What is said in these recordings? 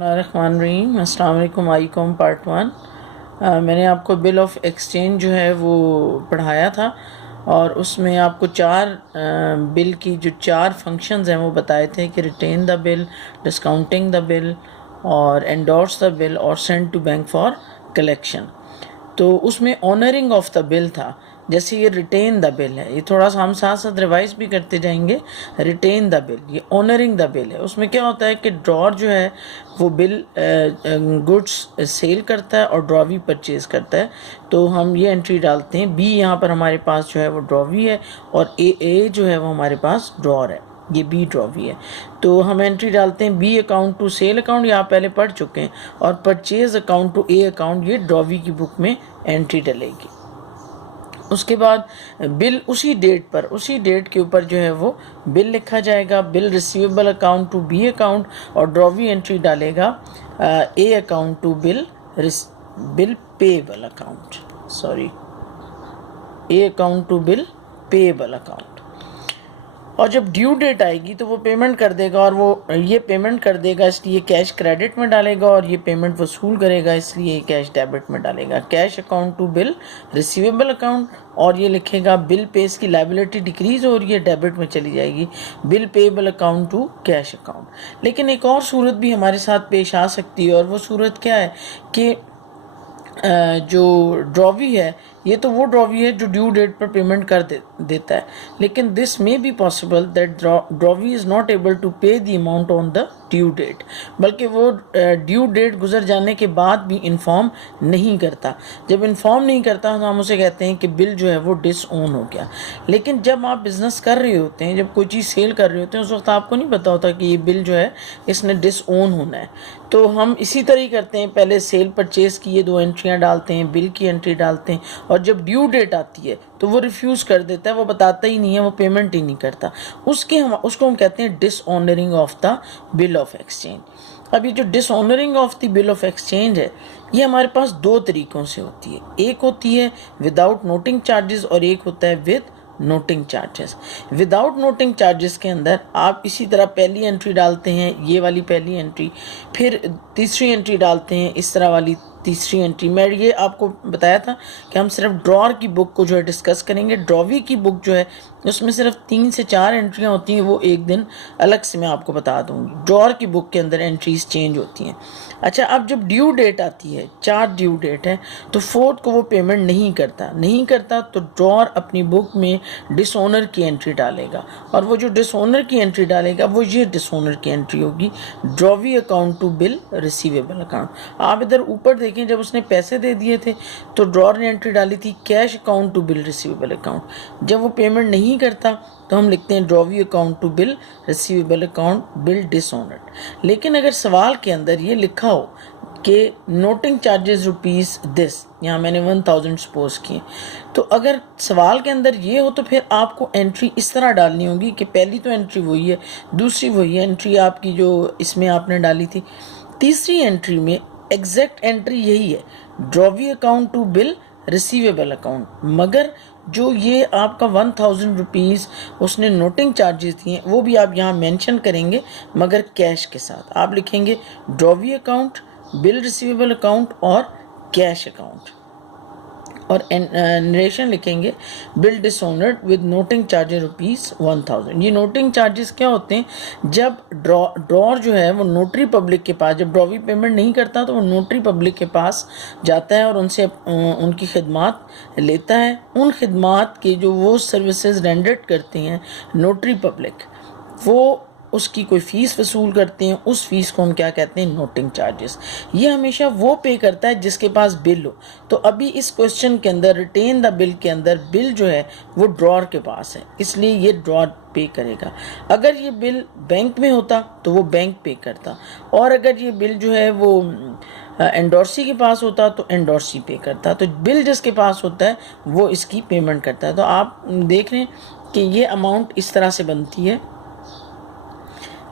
बिस्मिल्लाहिर्रहमानिर्रहीम। अस्सलाम वालेकुम। ICom part 1। मैंने आपको बिल ऑफ एक्सचेंज जो है वो पढ़ाया था और उसमें आपको बिल की जो 4 फंक्शंस हैं वो बताए थे कि retain the bill, discounting the bill और एंडोर्स द बिल और send to bank for collection. तो उसमें ऑनरिंग ऑफ द बिल था। जैसे ये रिटेन द बिल है, ये थोड़ा सा हम साथ साथ रिवाइज भी करते जाएंगे। रिटेन द बिल, ये ऑनरिंग द बिल है। उसमें क्या होता है कि ड्रॉर जो है वो बिल गुड्स सेल करता है और ड्रॉवी परचेज करता है। तो हम ये एंट्री डालते हैं। बी यहाँ पर हमारे पास जो है वो ड्रॉवी है और ए जो है वो हमारे पास ड्रॉर है। ये बी ड्रॉवी है। तो हम एंट्री डालते हैं B account to sale account, यहाँ पहले पढ़ चुके हैं, और purchase account to A account, ये ड्रॉवी की बुक में एंट्री डलेगी। उसके बाद बिल उसी डेट के ऊपर जो है वो बिल लिखा जाएगा। Bill receivable account to B account और ड्रॉवी एंट्री डालेगा A account to bill payable account, A account to bill payable account. और जब ड्यू डेट आएगी तो वो पेमेंट कर देगा, और वो ये पेमेंट कर देगा इसलिए कैश क्रेडिट में डालेगा, और ये पेमेंट वसूल करेगा इसलिए कैश डेबिट में डालेगा। Cash account to bill receivable account, और ये लिखेगा बिल पेज की लायबिलिटी डिक्रीज हो रही है, डेबिट में चली जाएगी, bill payable account to cash account. लेकिन एक और सूरत भी हमारे साथ पेश आ सकती है, और वो सूरत क्या है कि जो ड्रॉवी है ये तो वो ड्रॉवी है जो ड्यू डेट पर पेमेंट कर देता है। लेकिन this may be possible that drawee is not able to pay the amount on the due date, बल्कि वो ड्यू डेट गुजर जाने के बाद भी इन्फॉर्म नहीं करता। जब इन्फॉर्म नहीं करता तो हम उसे कहते हैं कि बिल जो है वो डिसओन हो गया। लेकिन जब आप बिज़नेस कर रहे होते हैं, जब कोई चीज़ सेल कर रहे होते हैं, उस वक्त आपको नहीं पता होता कि ये बिल जो है इसने डिसओन होना है। तो हम इसी तरह ही करते हैं, पहले सेल परचेज की ये 2 एंट्रियाँ डालते हैं, बिल की एंट्री डालते हैं, और जब ड्यू डेट आती है तो वो रिफ्यूज़ कर देता है, वो बताता ही नहीं है, वो पेमेंट ही नहीं करता। उसको हम कहते हैं dishonouring of the bill of exchange. अब ये जो dishonouring of the bill of exchange है ये हमारे पास 2 तरीक़ों से होती है। एक होती है विदाउट नोटिंग चार्जेस और एक होता है with noting charges. Without noting charges के अंदर आप इसी तरह पहली एंट्री डालते हैं, ये वाली पहली एंट्री, फिर तीसरी एंट्री डालते हैं, इस तरह वाली तीसरी एंट्री। मैं ये आपको बताया था कि हम सिर्फ ड्रॉर की बुक को जो है डिस्कस करेंगे। ड्रॉवी की बुक जो है उसमें सिर्फ 3 से 4 एंट्रियाँ होती हैं, वो एक दिन अलग से मैं आपको बता दूंगी। ड्रॉर की बुक के अंदर एंट्रीज चेंज होती हैं। अच्छा, अब जब ड्यू डेट आती है, 4 ड्यू डेट है, तो 4th को वो पेमेंट नहीं करता तो ड्रॉर अपनी बुक में डिसओनर की एंट्री डालेगा, और वो जो डिसओनर की एंट्री डालेगा वो ये डिसओनर की एंट्री होगी, drawee account to bill receivable account. आप इधर ऊपर देखें, जब उसने पैसे दे दिए थे तो ड्रॉर ने एंट्री डाली थी cash account to bill receivable account. जब वो पेमेंट नहीं करता तो हम लिखते हैं drawee account to bill receivable account bill dishonoured. लेकिन अगर सवाल के अंदर ये लिखा हो कि नोटिंग चार्जेस रुपीज़ दिस, यहाँ मैंने 1000 सपोज किए, तो अगर सवाल के अंदर ये हो तो फिर आपको एंट्री इस तरह डालनी होगी कि पहली तो एंट्री वही है, दूसरी वही है एंट्री आपकी जो इसमें आपने डाली थी, तीसरी एंट्री में एग्जैक्ट एंट्री यही है, drawee account to bill receivable account, मगर जो ये आपका 1000 रुपीज़ उसने नोटिंग चार्जेस दिए वो भी आप यहाँ मेंशन करेंगे, मगर कैश के साथ आप लिखेंगे drawee account, bill receivable account और कैश अकाउंट, और नरेशन लिखेंगे bill dishonoured with noting charges ₹1000। ये नोटिंग चार्जेस क्या होते हैं? जब ड्रॉर जो है वो नोटरी पब्लिक के पास, जब ड्रॉवी पेमेंट नहीं करता तो वो नोटरी पब्लिक के पास जाता है और उनसे उनकी खिदमात लेता है। उन खिदमात के जो वो सर्विसेज रेंडर्ड करते हैं नोटरी पब्लिक, वो उसकी कोई फ़ीस वसूल करते हैं, उस फीस को हम क्या कहते हैं? Noting charges. ये हमेशा वो पे करता है जिसके पास बिल हो। तो अभी इस क्वेश्चन के अंदर रिटेन द बिल के अंदर बिल जो है वो ड्रॉर के पास है, इसलिए ये ड्रॉर पे करेगा। अगर ये बिल बैंक में होता तो वो बैंक पे करता, और अगर ये बिल जो है वो एंडोर्सी के पास होता तो एंडोर्सी पे करता। तो बिल जिसके पास होता है वो इसकी पेमेंट करता है। तो आप देख रहे हैं कि ये अमाउंट इस तरह से बनती है।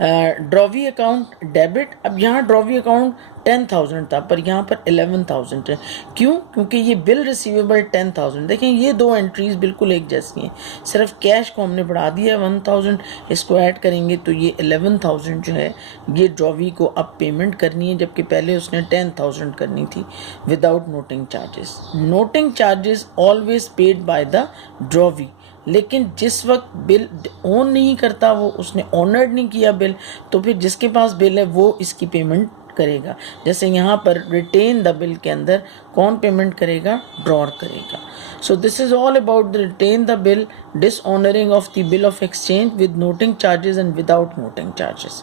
ड्रॉवी अकाउंट डेबिट, अब यहाँ ड्रॉवी अकाउंट 10,000 था पर यहाँ पर 11,000 है। क्यों? क्योंकि ये बिल रिसीवेबल 10,000। देखें ये दो एंट्रीज बिल्कुल एक जैसी हैं, सिर्फ कैश को हमने बढ़ा दिया है 1,000, इसको ऐड करेंगे तो ये 11,000 जो है ये ड्रॉवी को अब पेमेंट करनी है, जबकि पहले उसने 10,000 करनी थी without noting charges. Noting charges always paid by the drawee, लेकिन जिस वक्त बिल ऑन नहीं करता, वो उसने ऑनर्ड नहीं किया बिल, तो फिर जिसके पास बिल है वो इसकी पेमेंट करेगा। जैसे यहाँ पर रिटेन द बिल के अंदर कौन पेमेंट करेगा? ड्रॉर करेगा। So this is all about the retain the bill, dishonouring of the bill of exchange with noting charges and without noting charges.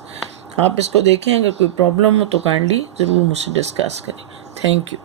आप इसको देखें, अगर कोई प्रॉब्लम हो तो काइंडली ज़रूर मुझसे डिस्कस करें। Thank you.